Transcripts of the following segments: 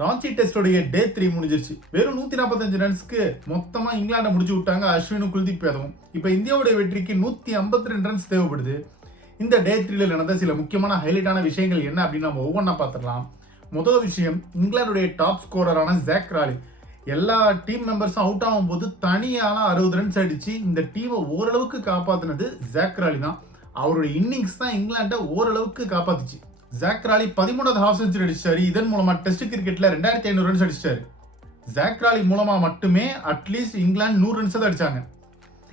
Ranchi டெஸ்டோடைய day three முடிஞ்சிருச்சு. வெறும் நூத்தி நாற்பத்தஞ்சு ரன்ஸ்க்கு மொத்தமா இங்கிலாண்டை முடிச்சு விட்டாங்க அஸ்வினும் குல்தீப் யாதவும். இப்போ இந்தியாவுடைய வெற்றிக்கு நூத்தி ஐம்பத்தி ரெண்டு ரன்ஸ் தேவைப்படுது. இந்த டே த்ரீல நடந்த சில முக்கியமான ஹைலைட்டான விஷயங்கள் என்ன அப்படின்னு நம்ம ஒவ்வொன்றா பார்த்துடலாம். முதல் விஷயம் இங்கிலாந்துடைய டாப் ஸ்கோரரான ஜாக் ராலி எல்லா டீம் மெம்பர்ஸும் அவுட் ஆகும் போது தனியால அறுபது ரன்ஸ் அடிச்சு இந்த டீமை ஓரளவுக்கு காப்பாத்தினது ஜாக் ராலி தான். அவருடைய இன்னிங்ஸ் தான் இங்கிலாண்டை ஓரளவுக்கு காப்பாத்துச்சு. ஜாக்ராலி பதிமூணாவது ஹாஃப் செஞ்சுரி அடிச்சாரு. இதன் மூலமா டெஸ்ட் கிரிக்கெட்ல ரெண்டாயிரத்தி ஐநூறு ரன்ஸ் அடிச்சாரு. ஜாக்ராலி மூலமா மட்டுமே அட்லீஸ்ட் இங்கிலாந்து நூறு ரன்ஸ் தான் அடிச்சாங்க.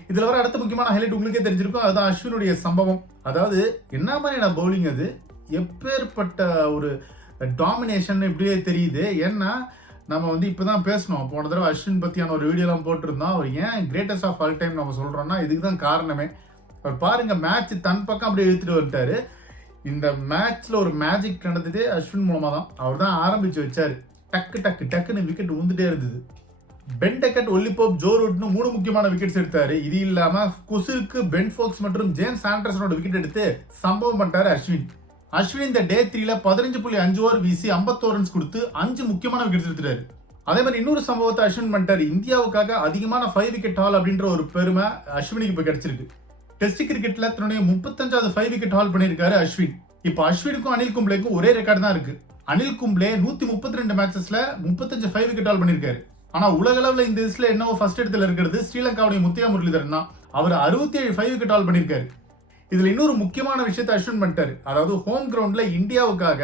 இதுல வர அடுத்த முக்கியமான ஹைலைட் உங்களுக்கே தெரிஞ்சிருக்கும். அதுதான் அஸ்வினுடைய சம்பவம். அதாவது என்ன மாதிரியான பவுலிங் அது? எப்பேற்பட்ட ஒரு டாமினேஷன் இப்படியே தெரியுது. ஏன்னா நம்ம வந்து இப்பதான் பேசணும் போன தடவை அஸ்வின் பத்தியான ஒரு வீடியோலாம் போட்டிருந்தோம். அவர் ஏன் கிரேட்டஸ்ட் ஆஃப் ஆல் டைம் நம்ம சொல்றோம்னா இதுக்கு தான் காரணமே. அவர் பாருங்க மேட்ச் தன் பக்கம் அப்படியே இழுத்துட்டு வந்துட்டாரு. இந்த மேட்ச்ல ஒரு மேஜிக் நடந்ததே அஸ்வின் மூலமா தான் அவர் தான் ஆரம்பிச்சு வச்சாரு. டக்கு டக்கு டக்குன்னு விக்கெட் உந்துட்டே இருந்தது. பென்டெக்கட் ஒல்லிபோப் ஜோ ரூட்னு மூணு முக்கியமான விக்கெட்ஸ் எடுத்தாரு. இது இல்லாம குசுருக்கு பென் ஃபோக்ஸ் மற்றும் ஜேம்ஸ் ஆண்டர்சனோட விக்கெட் எடுத்து சம்பவம் பண்ணிட்டாரு அஸ்வின். அஸ்வின் இந்த டே த்ரீல பதினஞ்சு புள்ளி அஞ்சு ஓவர் வீசி 51 ரன்ஸ் கொடுத்து அஞ்சு முக்கியமான விக்கெட்ஸ் எடுத்துட்டாரு. அதே மாதிரி இன்னொரு சம்பவத்தை அஸ்வின் பண்ணிட்டாரு. இந்தியாவுக்காக அதிகமான ஃபைவ் விக்கெட் ஹால் அப்படின்ற ஒரு பெருமை அஸ்வினுக்கு இப்போ கிடைச்சிருக்கு. டெஸ்ட் கிரிக்கெட்ல தன்னுடைய முப்பத்தஞ்சாவது ஃபைவ் விக்கெட் ஹால் பண்ணியிருக்காரு அஸ்வின். இப்போ அஸ்வினுக்கும் அனில் கும்ப்ளேக்கும் ஒரே ரெக்கார்டு தான் இருக்கு. அனில் கும்ப்ளே நூத்தி முப்பத்தி ரெண்டு மேட்சஸ்ல முப்பத்தஞ்சு ஃபைவ் விக்கெட் ஹால் பண்ணியிருக்காரு. ஆனா உலக அளவில் இந்த இதுல என்னவோ ஃபர்ஸ்ட் இடத்துல இருக்கிறது ஸ்ரீலங்காவுடைய முத்தியா முரளிதரன் தான். அவர் அறுபத்தி ஏழு ஃபைவ் விக்கெட் ஹால் பண்ணியிருக்காரு. இதுல இன்னொரு முக்கியமான விஷயத்தை அஸ்வின் பண்ணிட்டாரு. அதாவது ஹோம் கிரவுண்ட்ல இந்தியாவுக்காக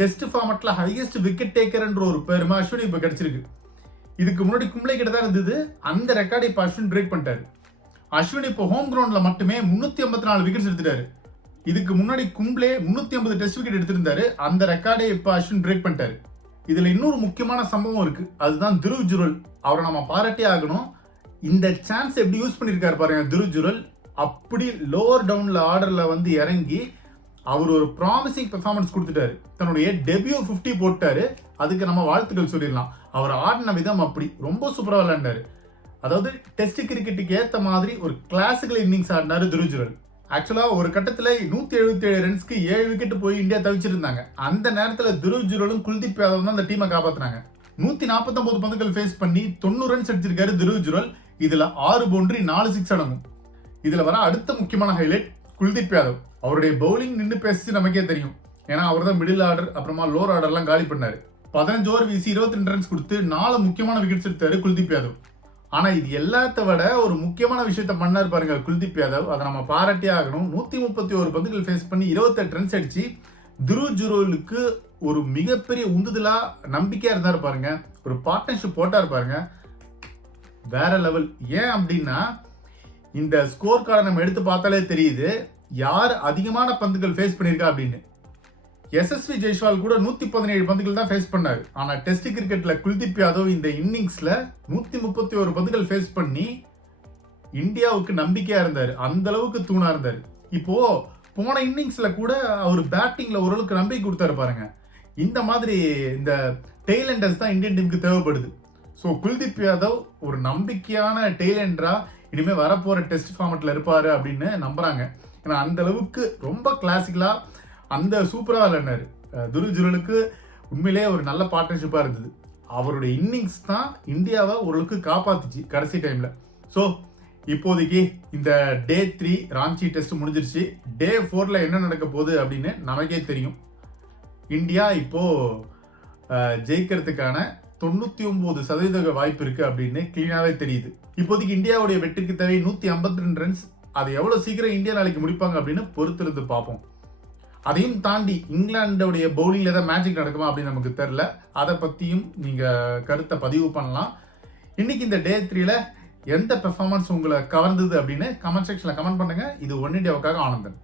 டெஸ்ட் ஃபார்மட்ல ஹையஸ்ட் விக்கெட் டேக்கர்ன்ற ஒரு பெருமை அஸ்வின் இப்போ கிடைச்சிருக்கு. இதுக்கு முன்னாடி கும்ளே கிட்ட தான் இருந்தது. அந்த ரெக்கார்டை இப்போ அஸ்வின் பிரேக் பண்ணிட்டாரு. அஸ்வின் இப்போ ஹோம் கிரவுண்டில் மட்டுமே முந்நூற்றி ஐம்பத்தி நாலு விக்கெட்ஸ் எடுத்துட்டாரு. இதுக்கு முன்னாடி கும்ப்ளே முந்நூற்றி ஐம்பது டெஸ்ட் விக்கெட் எடுத்திருந்தாரு. அந்த ரெக்கார்டை இப்போ அஸ்வின் பிரேக் பண்ணிட்டாரு. இதில் இன்னொரு முக்கியமான சம்பவம் இருக்கு. அதுதான் துருவ் ஜுரல். அவரை நம்ம பாராட்டே ஆகணும். இந்த சான்ஸ் எப்படி யூஸ் பண்ணியிருக்காரு பாருங்க துருவ் ஜுரல். அப்படி லோவர் டவுனில் ஆர்டரில் வந்து இறங்கி அவர் ஒரு ப்ராமிசிங் பெர்ஃபார்மன்ஸ் கொடுத்துட்டாரு. தன்னுடைய டெபியூ 50 போட்டாரு. அதுக்கு நம்ம வாழ்த்துக்கள் சொல்லிடலாம். அவர் ஆடின விதம் அப்படி. ரொம்ப சூப்பராக விளையாண்டாரு. அதாவது டெஸ்ட் கிரிக்கெட்டுக்கு ஏற்ற மாதிரி ஒரு கிளாசிக்கல் இன்னிங்ஸ் ஆடினாரு துருஜுரல் ஆக்சுவலாக ஒரு கட்டத்தில் நூற்றி எழுபத்தி ஏழு ரன்ஸ்க்கு ஏழு விக்கெட் போய் இந்தியா தவிச்சிருந்தாங்க. அந்த நேரத்துல துருஜுரலும் குல்தீப் யாதவ் தான் அந்த டீமை காப்பாற்றினாங்க நூற்றி நாற்பத்தொம்பது பந்துகள் ஃபேஸ் பண்ணி தொண்ணூறு ரன்ஸ் அடிச்சிருக்காரு துருஜுரல் இதில் ஆறு பவுண்டரி நாலு சிக்ஸ் அடங்கும். இதில் வர அடுத்த முக்கியமான ஹைலைட் குல்தீப் யாதவ். அவருடைய பவுலிங் நின்று பேசி நமக்கே தெரியும். ஏன்னா அவர் தான் மிடில் ஆர்டர் அப்புறமா லோர் ஆர்டர்லாம் காலி பண்ணார். பதினஞ்சு ஓவர் வீசி இருபத்தி ரெண்டு ரன்ஸ் கொடுத்து நாலு முக்கியமான விக்கெட்ஸ் எடுத்தாரு குல்தீப் யாதவ். ஆனால் இது எல்லாத்த விட ஒரு முக்கியமான விஷயத்த பண்ணார் பாருங்க குல்தீப் யாதவ். அதை நம்ம பாராட்டியே ஆகணும். நூற்றி முப்பத்தி ஒரு பந்துகள் ஃபேஸ் பண்ணி இருபத்தெட்டு ரன்ஸ் அடித்து துரு ஜுரோலுக்கு ஒரு மிகப்பெரிய உந்துதலாக நம்பிக்கையாக இருந்தார் பாருங்க. ஒரு பார்ட்னர்ஷிப் போட்டாரு பாருங்க. வேற லெவல் ஏன் அப்படின்னா இந்த ஸ்கோர் கார்டை நம்ம எடுத்து பார்த்தாலே தெரியுது யார் அதிகமான பந்துகள் ஃபேஸ் பண்ணியிருக்கா அப்படின்னு. எஸ்எஸ்வி ஜெய்ஸ்வால் கூட நூத்தி பதினேழு பந்துகள் தான் ஃபேஸ் பண்ணாரு. ஆனா டெஸ்ட் கிரிக்கெட்ல குல்தீப் யாதவ் இந்த இன்னிங்ஸ்ல நூத்தி முப்பத்தி ஒரு பந்துகள் ஃபேஸ் பண்ணி இந்தியாவுக்கு நம்பிக்கையா இருந்தாரு. அந்த அளவுக்கு தூணா இருந்தாரு. இப்போ போன இன்னிங்ஸ்ல கூட அவர் பேட்டிங்ல ஓரளவுக்கு நம்பிக்கை கொடுத்தாரு பாருங்க. இந்த மாதிரி இந்த டெய்லண்டர்ஸ் தான் இந்தியன் டீமுக்கு தேவைப்படுது. ஸோ குல்தீப் யாதவ் ஒரு நம்பிக்கையான டெய்லண்டரா இனிமேல் வரப்போற டெஸ்ட் ஃபார்மெட்ல இருப்பாரு அப்படின்னு நம்புறாங்க. ஏன்னா அந்த அளவுக்கு ரொம்ப கிளாசிக்கலா அந்த சூப்பராக விளையாடினார். அஹ் உண்மையிலே ஒரு நல்ல பார்ட்னர்ஷிப்பாக இருந்தது. அவருடைய இன்னிங்ஸ் தான் இந்தியாவை ஓரளவுக்கு காப்பாத்துச்சு கடைசி டைமில் ஸோ இப்போதைக்கு இந்த டே த்ரீ ராஞ்சி டெஸ்ட் முடிஞ்சிருச்சு. டே ஃபோரில் என்ன நடக்க போகுது அப்படின்னு நமக்கே தெரியும். இந்தியா இப்போது ஜெயிக்கிறதுக்கான தொண்ணூற்றி ஒம்பது சதவீத வாய்ப்பு இருக்குது அப்படின்னு கிளீனாகவே தெரியுது. இப்போதைக்கு இந்தியாவுடைய வெற்றிக்கு தேவை நூற்றி ஐம்பத்தி ரெண்டு ரன்ஸ் அதை எவ்வளோ சீக்கிரம் இந்தியா நாளைக்கு முடிப்பாங்க அப்படின்னு பொறுத்திருந்து பார்ப்போம். அதையும் தாண்டி இங்கிலாண்டோடைய பவுலிங்ல ஏதாவது மேஜிக் நடக்குமா அப்படின்னு நமக்கு தெரில அதை பற்றியும் நீங்கள் கருத்தை பதிவு பண்ணலாம். இன்னைக்கு இந்த டே த்ரீல எந்த பெர்ஃபார்மன்ஸ் உங்களை கவர்ந்தது அப்படின்னு கமெண்ட் செக்ஷனில் கமெண்ட் பண்ணுங்க. இது ஒன் டேவுக்காக ஆனந்தன்.